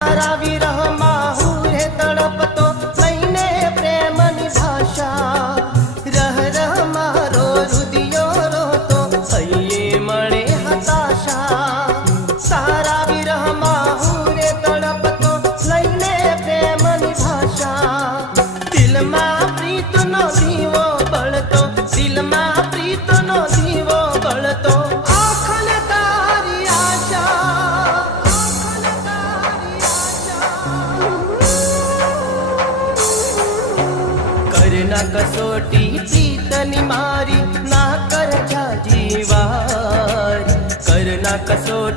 તારા વિરહમાં હું રે તડપતો લઈને પ્રેમની ભાષા રહ રહ મારો રુદિયો રોતો હૈયે મળે હતાશા તારા વિરહમાં હું રે તડપતો લઈને પ્રેમની ભાષા દિલમાં પ્રીતનો દીવો બળતો દિલમાં પ્રીતનો દીવો બળતો करना कसोटी प्रीतनी मारी ना कर जा जीवारी करना कसोटी